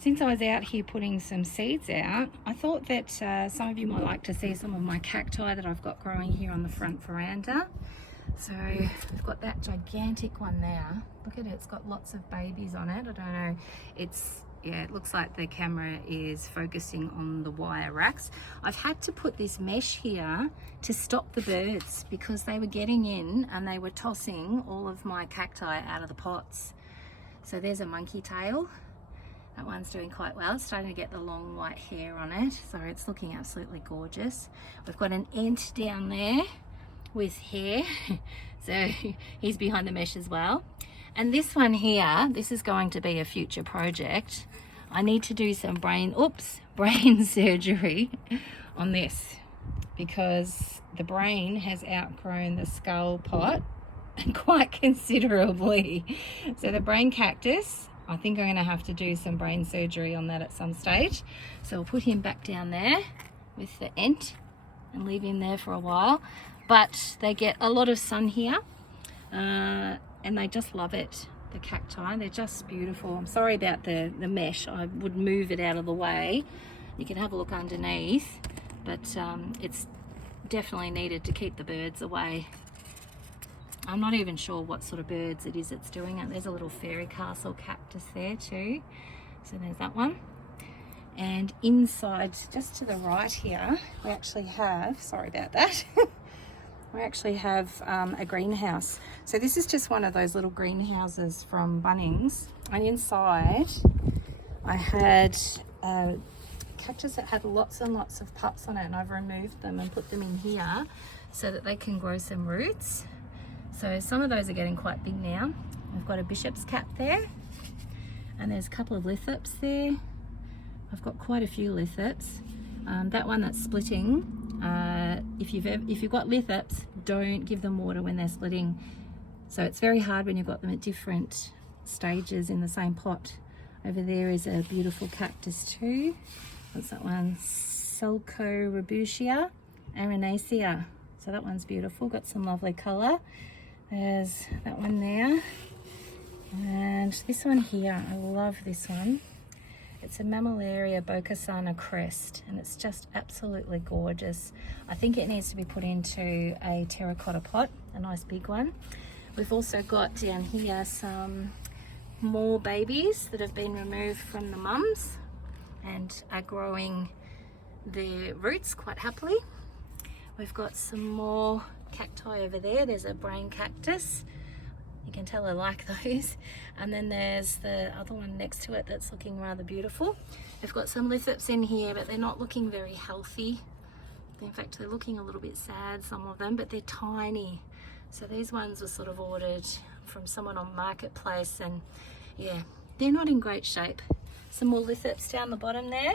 Since I was out here putting some seeds out, I thought that some of you might like to see some of my cacti that I've got growing here on the front veranda. So we've got that gigantic one there. Look at it, it's got lots of babies on it. I don't know, yeah, it looks like the camera is focusing on the wire racks. I've had to put this mesh here to stop the birds because they were getting in and they were tossing all of my cacti out of the pots. So there's a monkey tail. That one's doing quite well. It's starting to get the long white hair on it, so it's looking absolutely gorgeous. We've got an ant down there with hair, so he's behind the mesh as well. And this one here, this is going to be a future project. I need to do some brain surgery on this because the brain has outgrown the skull pot quite considerably. So the brain cactus, I think I'm going to have to do some brain surgery on that at some stage. So we'll put him back down there with the ant and leave him there for a while. But they get a lot of sun here and they just love it, the cacti. They're just beautiful. I'm sorry about the mesh. I would move it out of the way. You can have a look underneath, but it's definitely needed to keep the birds away. I'm not even sure what sort of birds it is it's doing it. There's a little fairy castle cactus there too. So there's that one. And inside, just to the right here, we actually have, sorry about that, we actually have a greenhouse. So this is just one of those little greenhouses from Bunnings. And inside, I had a cactus that had lots and lots of pups on it, and I've removed them and put them in here so that they can grow some roots. So some of those are getting quite big now. I've got a bishop's cap there, and there's a couple of lithops there. I've got quite a few lithops. That one that's splitting, if you've got lithops, don't give them water when they're splitting. So it's very hard when you've got them at different stages in the same pot. Over there is a beautiful cactus too. What's that one? Sulcorabutia arenacea. So that one's beautiful, got some lovely colour. There's that one there, and this one here, I love this one. It's a Mammillaria bocasana crest, and it's just absolutely gorgeous. I think it needs to be put into a terracotta pot, a nice big one. We've also got down here some more babies that have been removed from the mums and are growing their roots quite happily. We've got some more cacti over there. There's a brain cactus. You can tell I like those. And then there's the other one next to it that's looking rather beautiful. They've got some lithops in here, but they're not looking very healthy. In fact, they're looking a little bit sad, some of them, but they're tiny. So these ones were sort of ordered from someone on Marketplace, and yeah, they're not in great shape. Some more lithops down the bottom there,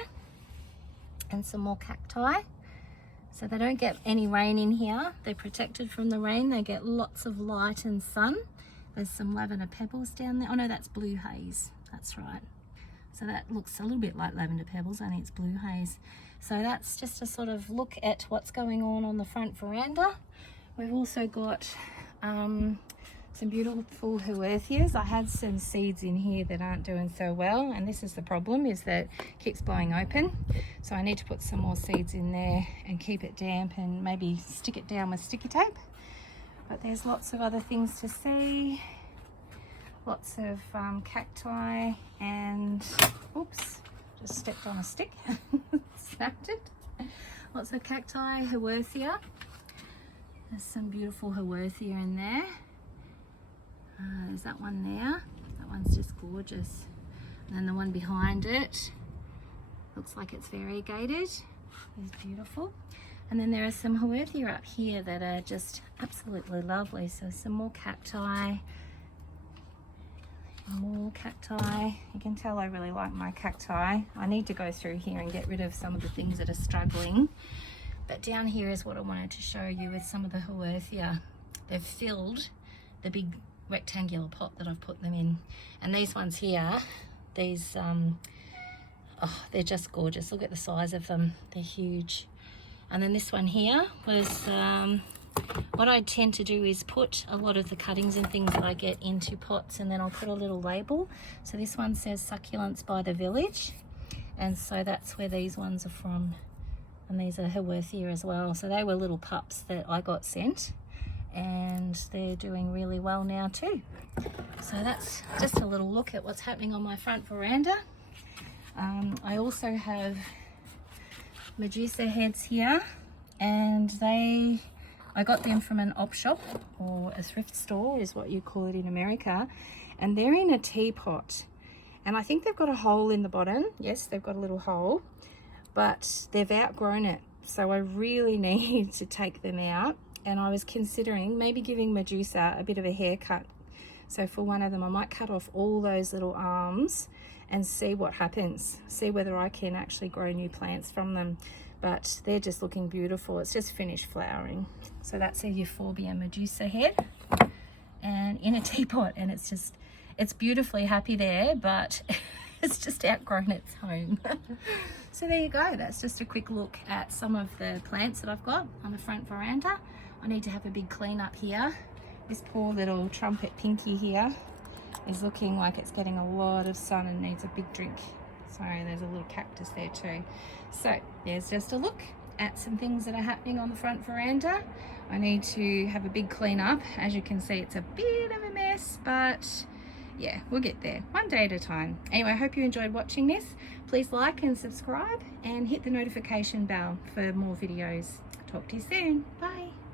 and some more cacti. So they don't get any rain in here. They're protected from the rain. They get lots of light and sun. There's some lavender pebbles down there. Oh no, that's blue haze. That's right. So that looks a little bit like lavender pebbles, only it's blue haze. So that's just a sort of look at what's going on the front veranda. We've also got some beautiful Huertias. I had some seeds in here that aren't doing so well, and this is the problem, is that it keeps blowing open. So I need to put some more seeds in there and keep it damp and maybe stick it down with sticky tape. But there's lots of other things to see. Lots of cacti and, oops, just stepped on a stick, snapped it. Lots of cacti, Huertia. There's some beautiful Huertia in there. There's that one there. That one's just gorgeous. And then the one behind it looks like it's variegated. It's beautiful. And then there are some Huertia up here that are just absolutely lovely. So some more cacti. More cacti. You can tell I really like my cacti. I need to go through here and get rid of some of the things that are struggling. But down here is what I wanted to show you with some of the Huertia. They've filled the big rectangular pot that I've put them in. And these ones here, these, they're just gorgeous. Look at the size of them. They're huge. And then this one here was what I tend to do is put a lot of the cuttings and things that I get into pots, and then I'll put a little label. So this one says Succulents by the Village, and so that's where these ones are from, and these are Haworthia as well. So they were little pups that I got sent, and they're doing really well now too. So that's just a little look at what's happening on my front veranda. I also have Medusa heads here, and I got them from an op shop, or a thrift store is what you call it in America, and they're in a teapot, and I think they've got a hole in the bottom. Yes, they've got a little hole, but they've outgrown it, so I really need to take them out. And I was considering maybe giving Medusa a bit of a haircut. So for one of them, I might cut off all those little arms and see what happens, see whether I can actually grow new plants from them. But they're just looking beautiful. It's just finished flowering. So that's a Euphorbia Medusa head, and in a teapot, and it's beautifully happy there, but it's just outgrown its home. So there you go. That's just a quick look at some of the plants that I've got on the front veranda. I need to have a big clean up here. This poor little trumpet pinky here is looking like it's getting a lot of sun and needs a big drink. So there's a little cactus there too. So there's just a look at some things that are happening on the front veranda. I need to have a big clean up. As you can see, it's a bit of a mess, but yeah, we'll get there one day at a time. Anyway, I hope you enjoyed watching this. Please like and subscribe and hit the notification bell for more videos. Talk to you soon. Bye.